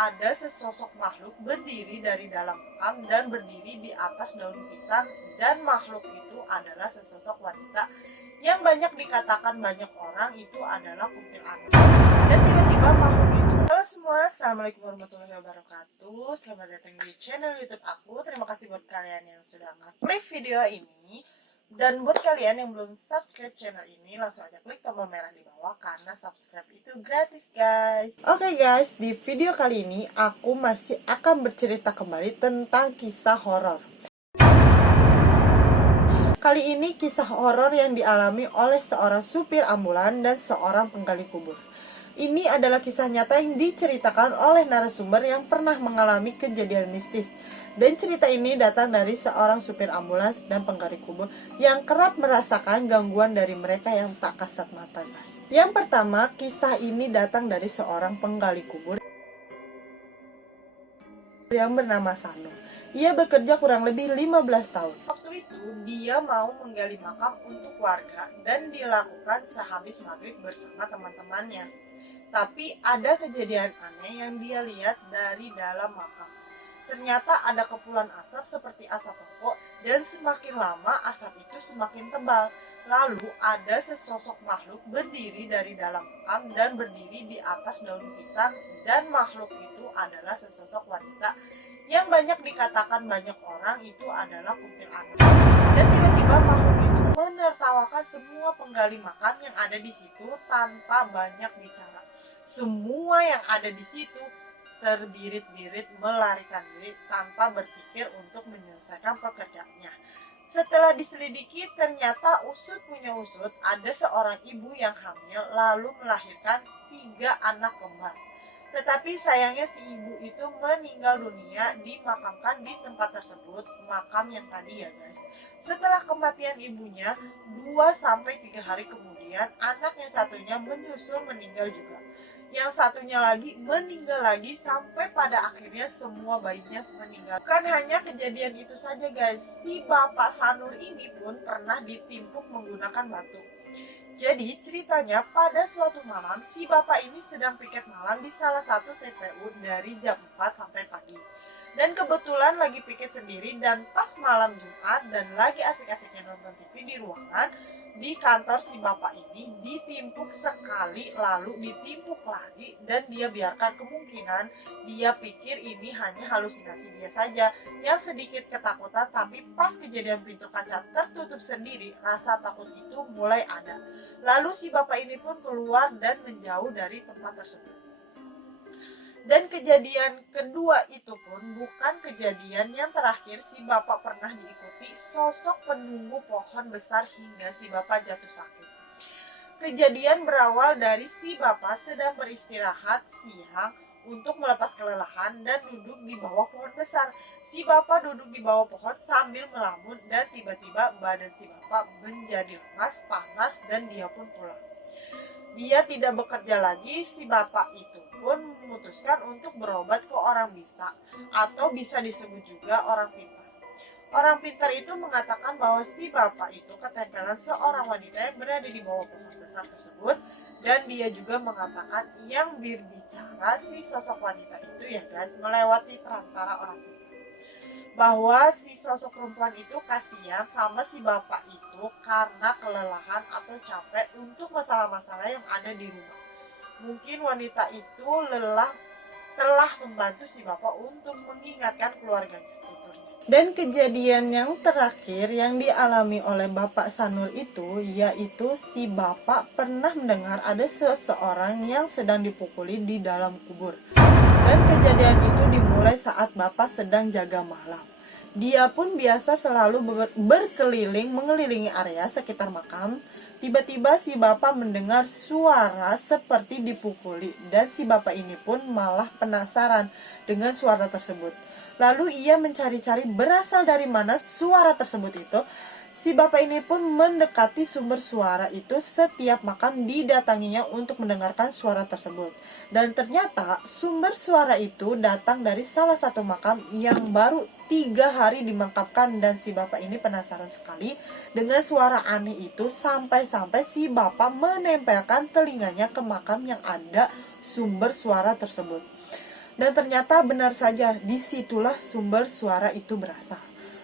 ada sesosok makhluk berdiri dari dalam makam dan berdiri di atas daun pisang, dan makhluk itu adalah sesosok wanita yang banyak dikatakan banyak orang itu adalah kuntilanak. Dan tiba-tiba makhluk itu, halo semua, assalamualaikum warahmatullahi wabarakatuh, selamat datang di channel YouTube aku. Terima kasih buat kalian yang sudah ngeklik video ini. Dan buat kalian yang belum subscribe channel ini, langsung aja klik tombol merah di bawah karena subscribe itu gratis, guys. Oke guys, di video kali ini aku masih akan bercerita kembali tentang kisah horor. Kali ini kisah horor yang dialami oleh seorang supir ambulan dan seorang penggali kubur. Ini adalah kisah nyata yang diceritakan oleh narasumber yang pernah mengalami kejadian mistis. Dan cerita ini datang dari seorang supir ambulans dan penggali kubur yang kerap merasakan gangguan dari mereka yang tak kasat mata, guys. Yang pertama, kisah ini datang dari seorang penggali kubur yang bernama Sano. Ia bekerja kurang lebih 15 tahun. Waktu itu dia mau menggali makam untuk warga dan dilakukan sehabis maghrib bersama teman-temannya. Tapi ada kejadian aneh yang dia lihat dari dalam makam. Ternyata ada kepulan asap seperti asap rokok, dan semakin lama asap itu semakin tebal. Lalu ada sesosok makhluk berdiri dari dalam makam dan berdiri di atas daun pisang, dan makhluk itu adalah sesosok wanita yang banyak dikatakan banyak orang itu adalah kuntilanak. Dan tiba-tiba makhluk itu menertawakan semua penggali makam yang ada di situ tanpa banyak bicara. Semua yang ada di situ terbirit-birit melarikan diri tanpa berpikir untuk menyelesaikan pekerjaannya. Setelah diselidiki, ternyata usut punya usut, ada seorang ibu yang hamil lalu melahirkan 3 anak kembar. Tetapi sayangnya si ibu itu meninggal dunia dimakamkan di tempat tersebut, makam yang tadi ya guys. Setelah kematian ibunya, 2-3 hari kemudian anak yang satunya menyusul meninggal juga. Yang satunya lagi meninggal lagi sampai pada akhirnya semua bayinya meninggal. Bukan hanya kejadian itu saja guys, si Bapak Sanur ini pun pernah ditimpuk menggunakan batu. Jadi ceritanya pada suatu malam si bapak ini sedang piket malam di salah satu TPU dari jam 4 sampai pagi. Dan kebetulan lagi piket sendiri dan pas malam Jumat dan lagi asik-asiknya nonton TV di ruangan, di kantor si bapak ini ditimpuk sekali lalu ditimpuk lagi, dan dia biarkan kemungkinan dia pikir ini hanya halusinasi dia saja yang sedikit ketakutan, tapi pas kejadian pintu kaca tertutup sendiri rasa takut itu mulai ada. Lalu si bapak ini pun keluar dan menjauh dari tempat tersebut. Dan kejadian kedua itu pun bukan kejadian yang terakhir si bapak pernah diikuti sosok penunggu pohon besar hingga si bapak jatuh sakit. Kejadian berawal dari si bapak sedang beristirahat siang untuk melepas kelelahan dan duduk di bawah pohon besar. Si bapak duduk di bawah pohon sambil melamun dan tiba-tiba badan si bapak menjadi lemas, panas, dan dia pun pulang. Dia tidak bekerja lagi, si bapak itu pun memutuskan untuk berobat ke orang bisa atau bisa disebut juga orang pintar. Orang pintar itu mengatakan bahwa si bapak itu ketempelan seorang wanita yang berada di bawah pohon besar tersebut, dan dia juga mengatakan yang berbicara si sosok wanita itu ya guys melewati perantara orang pintar. Bahwa si sosok perempuan itu kasihan sama si bapak itu karena kelelahan atau capek untuk masalah-masalah yang ada di rumah. Mungkin wanita itu telah membantu si bapak untuk mengingatkan keluarganya, tuturnya. Dan kejadian yang terakhir yang dialami oleh Bapak Sanul itu yaitu si bapak pernah mendengar ada seseorang yang sedang dipukuli di dalam kubur. Dan kejadian itu dimulai saat bapak sedang jaga malam. Dia pun biasa selalu berkeliling mengelilingi area sekitar makam. Tiba-tiba si bapak mendengar suara seperti dipukuli, dan si bapak ini pun malah penasaran dengan suara tersebut. Lalu ia mencari-cari berasal dari mana suara tersebut itu. Si bapak ini pun mendekati sumber suara itu, setiap makam didatanginya untuk mendengarkan suara tersebut. Dan ternyata sumber suara itu datang dari salah satu makam yang baru 3 hari dimakamkan. Dan si bapak ini penasaran sekali dengan suara aneh itu, sampai-sampai si bapak menempelkan telinganya ke makam yang ada sumber suara tersebut. Dan ternyata benar saja, disitulah sumber suara itu berasal.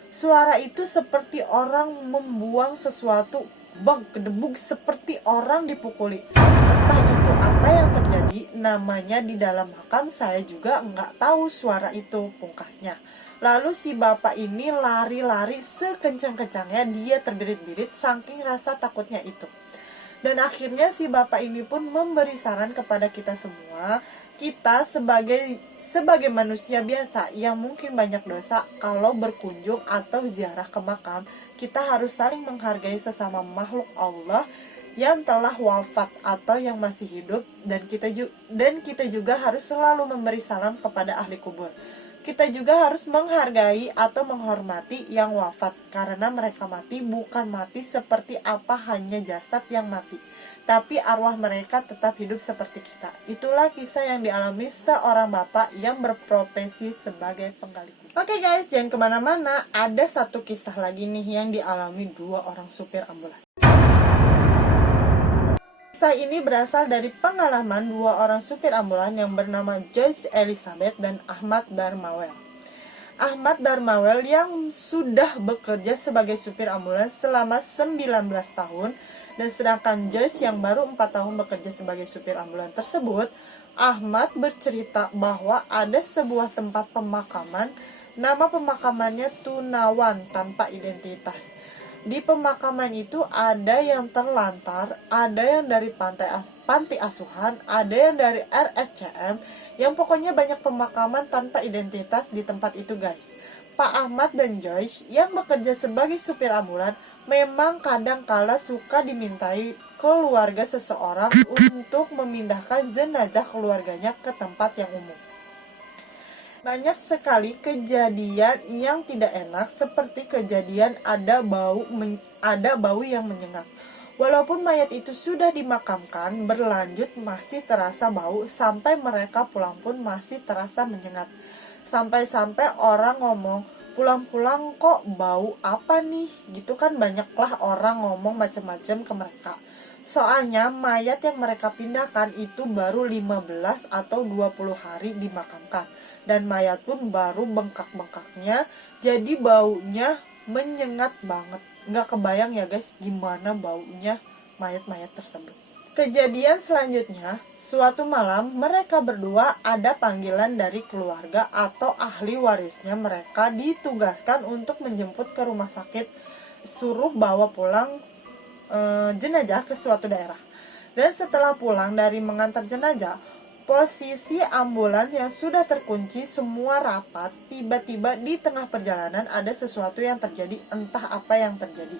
Suara itu seperti orang membuang sesuatu, bang, kedebuk, seperti orang dipukuli. Entah itu apa yang terjadi, namanya di dalam makam saya juga nggak tahu suara itu, pungkasnya. Lalu si bapak ini lari-lari sekencang-kencangnya, dia terbirit-birit saking rasa takutnya itu. Dan akhirnya si bapak ini pun memberi saran kepada kita semua, kita sebagai manusia biasa yang mungkin banyak dosa, kalau berkunjung atau ziarah ke makam, kita harus saling menghargai sesama makhluk Allah yang telah wafat atau yang masih hidup, dan kita juga harus selalu memberi salam kepada ahli kubur. Kita juga harus menghargai atau menghormati yang wafat, karena mereka mati bukan mati seperti apa hanya jasad yang mati, tapi arwah mereka tetap hidup seperti kita. Itulah kisah yang dialami seorang bapak yang berprofesi sebagai penggali kubur. Oke guys, jangan kemana-mana, ada satu kisah lagi nih yang dialami dua orang supir ambulan. Kisah ini berasal dari pengalaman dua orang supir ambulan yang bernama Joyce Elizabeth dan Ahmad Darmawel. Ahmad Darmawel yang sudah bekerja sebagai supir ambulans selama 19 tahun, dan sedangkan Joyce yang baru 4 tahun bekerja sebagai supir ambulans tersebut. Ahmad bercerita bahwa ada sebuah tempat pemakaman, nama pemakamannya Tunawan tanpa identitas. Di pemakaman itu ada yang terlantar, ada yang dari panti asuhan, ada yang dari RSCM, yang pokoknya banyak pemakaman tanpa identitas di tempat itu guys. Pak Ahmad dan Joyce yang bekerja sebagai supir ambulan memang kadang-kala suka dimintai keluarga seseorang untuk memindahkan jenazah keluarganya ke tempat yang umum. Banyak sekali kejadian yang tidak enak, seperti kejadian ada bau yang menyengat. Walaupun mayat itu sudah dimakamkan, berlanjut masih terasa bau, sampai mereka pulang pun masih terasa menyengat. Sampai-sampai orang ngomong, pulang-pulang kok bau apa nih? Gitu kan, banyaklah orang ngomong macam-macam ke mereka. Soalnya mayat yang mereka pindahkan itu baru 15 atau 20 hari dimakamkan. Dan mayat pun baru bengkak-bengkaknya, jadi baunya menyengat banget. Nggak kebayang ya guys gimana baunya mayat-mayat tersebut. Kejadian selanjutnya, suatu malam mereka berdua ada panggilan dari keluarga atau ahli warisnya. Mereka ditugaskan untuk menjemput ke rumah sakit, suruh bawa pulang jenazah ke suatu daerah. Dan setelah pulang dari mengantar jenazah, posisi ambulans yang sudah terkunci semua rapat, tiba-tiba di tengah perjalanan ada sesuatu yang terjadi, entah apa yang terjadi.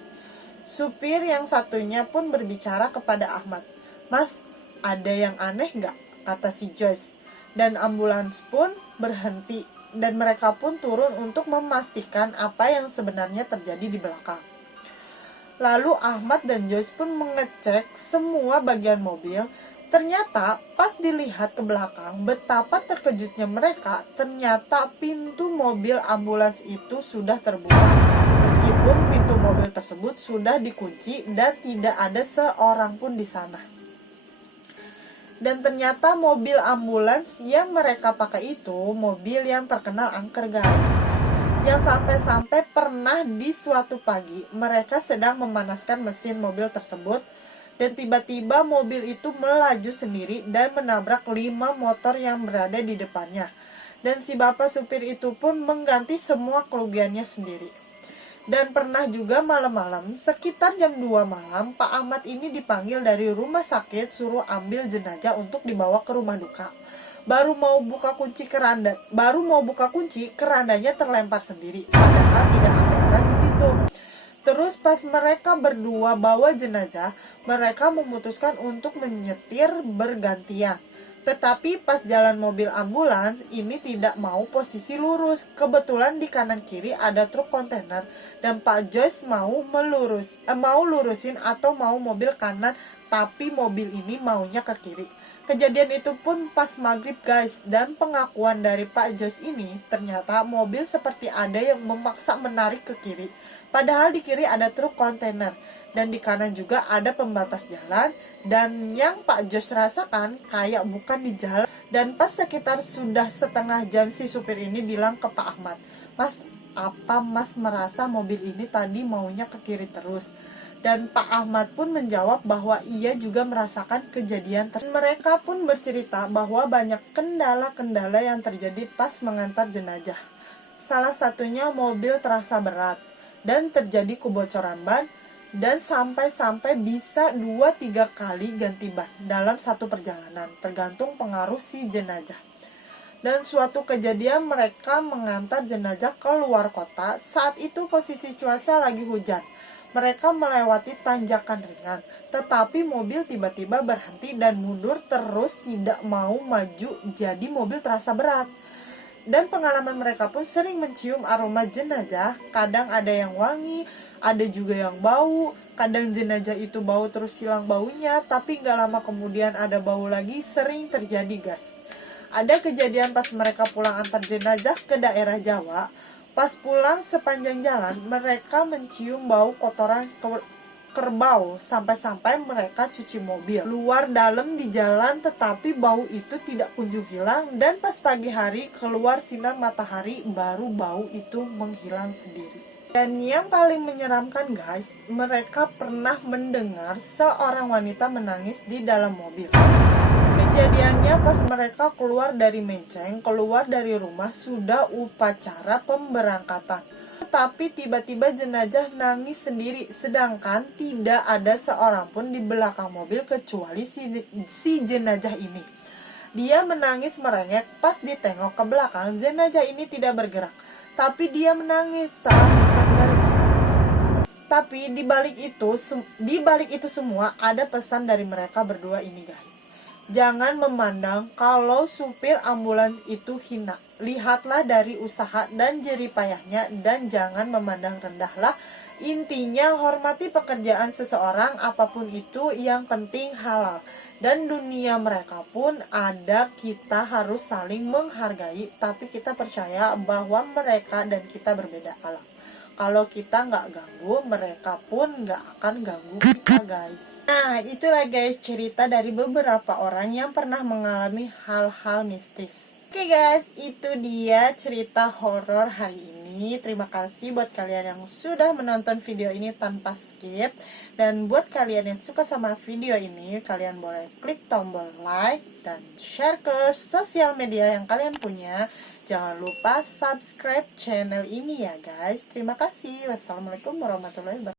Supir yang satunya pun berbicara kepada Ahmad, "Mas, ada yang aneh nggak?" kata si Joyce. Dan ambulans pun berhenti, dan mereka pun turun untuk memastikan apa yang sebenarnya terjadi di belakang. Lalu Ahmad dan Joyce pun mengecek semua bagian mobil. Ternyata pas dilihat ke belakang, betapa terkejutnya mereka, ternyata pintu mobil ambulans itu sudah terbuka. Meskipun pintu mobil tersebut sudah dikunci dan tidak ada seorang pun di sana. Dan ternyata mobil ambulans yang mereka pakai itu mobil yang terkenal angker guys. Yang sampai-sampai pernah di suatu pagi mereka sedang memanaskan mesin mobil tersebut, dan tiba-tiba mobil itu melaju sendiri dan menabrak 5 motor yang berada di depannya. Dan si bapak supir itu pun mengganti semua kerugiannya sendiri. Dan pernah juga malam-malam, sekitar jam 2 malam, Pak Ahmad ini dipanggil dari rumah sakit, suruh ambil jenazah untuk dibawa ke rumah duka. Baru mau buka kunci, kerandanya terlempar sendiri, padahal tidak ada orang di situ. Terus pas mereka berdua bawa jenazah, mereka memutuskan untuk menyetir bergantian. Tetapi pas jalan mobil ambulans ini tidak mau posisi lurus. Kebetulan di kanan kiri ada truk kontainer, dan Pak Joyce mau lurusin atau mau mobil kanan, tapi mobil ini maunya ke kiri. Kejadian itu pun pas maghrib guys, dan pengakuan dari Pak Joyce ini, ternyata mobil seperti ada yang memaksa menarik ke kiri. Padahal di kiri ada truk kontainer, dan di kanan juga ada pembatas jalan. Dan yang Pak Joyce rasakan kayak bukan di jalan, Dan pas sekitar sudah setengah jam si supir ini bilang ke Pak Ahmad, "Mas, apa Mas merasa mobil ini tadi maunya ke kiri terus?" Dan Pak Ahmad pun menjawab bahwa ia juga merasakan kejadian mereka pun bercerita bahwa banyak kendala-kendala yang terjadi pas mengantar jenazah. Salah satunya mobil terasa berat dan terjadi kebocoran ban, dan sampai-sampai bisa 2-3 kali ganti ban dalam satu perjalanan, tergantung pengaruh si jenazah. Dan suatu kejadian mereka mengantar jenazah ke luar kota, saat itu posisi cuaca lagi hujan. Mereka melewati tanjakan ringan, tetapi mobil tiba-tiba berhenti dan mundur terus tidak mau maju, jadi mobil terasa berat. Dan pengalaman mereka pun sering mencium aroma jenazah, kadang ada yang wangi, ada juga yang bau, kadang jenazah itu bau terus hilang baunya, tapi gak lama kemudian ada bau lagi, sering terjadi guys. Ada kejadian pas mereka pulang antar jenazah ke daerah Jawa, pas pulang sepanjang jalan mereka mencium bau kotoran kerbau, sampai-sampai mereka cuci mobil luar dalam di jalan, tetapi bau itu tidak kunjung hilang. Dan pas pagi hari keluar sinar matahari, baru bau itu menghilang sendiri. Dan yang paling menyeramkan guys, mereka pernah mendengar seorang wanita menangis di dalam mobil. Kejadiannya pas mereka keluar dari Menceng, keluar dari rumah, sudah upacara pemberangkatan. Tapi tiba-tiba jenazah nangis sendiri, sedangkan tidak ada seorang pun di belakang mobil kecuali si jenazah ini. Dia menangis merengek, pas ditengok ke belakang jenazah ini tidak bergerak, tapi dia menangis. Tapi di balik itu semua ada pesan dari mereka berdua ini guys. Jangan memandang kalau supir ambulans itu hina. Lihatlah dari usaha dan jerih payahnya, dan jangan memandang rendahlah. Intinya hormati pekerjaan seseorang apapun itu, yang penting halal. Dan dunia mereka pun ada, kita harus saling menghargai, tapi kita percaya bahwa mereka dan kita berbeda alam. Kalau kita nggak ganggu, mereka pun nggak akan ganggu kita guys. Nah itulah guys cerita dari beberapa orang yang pernah mengalami hal-hal mistis. Oke guys, itu dia cerita horor hari ini. Terima kasih buat kalian yang sudah menonton video ini tanpa skip. Dan buat kalian yang suka sama video ini, kalian boleh klik tombol like dan share ke sosial media yang kalian punya. Jangan lupa subscribe channel ini ya guys. Terima kasih. Wassalamualaikum warahmatullahi wabarakatuh.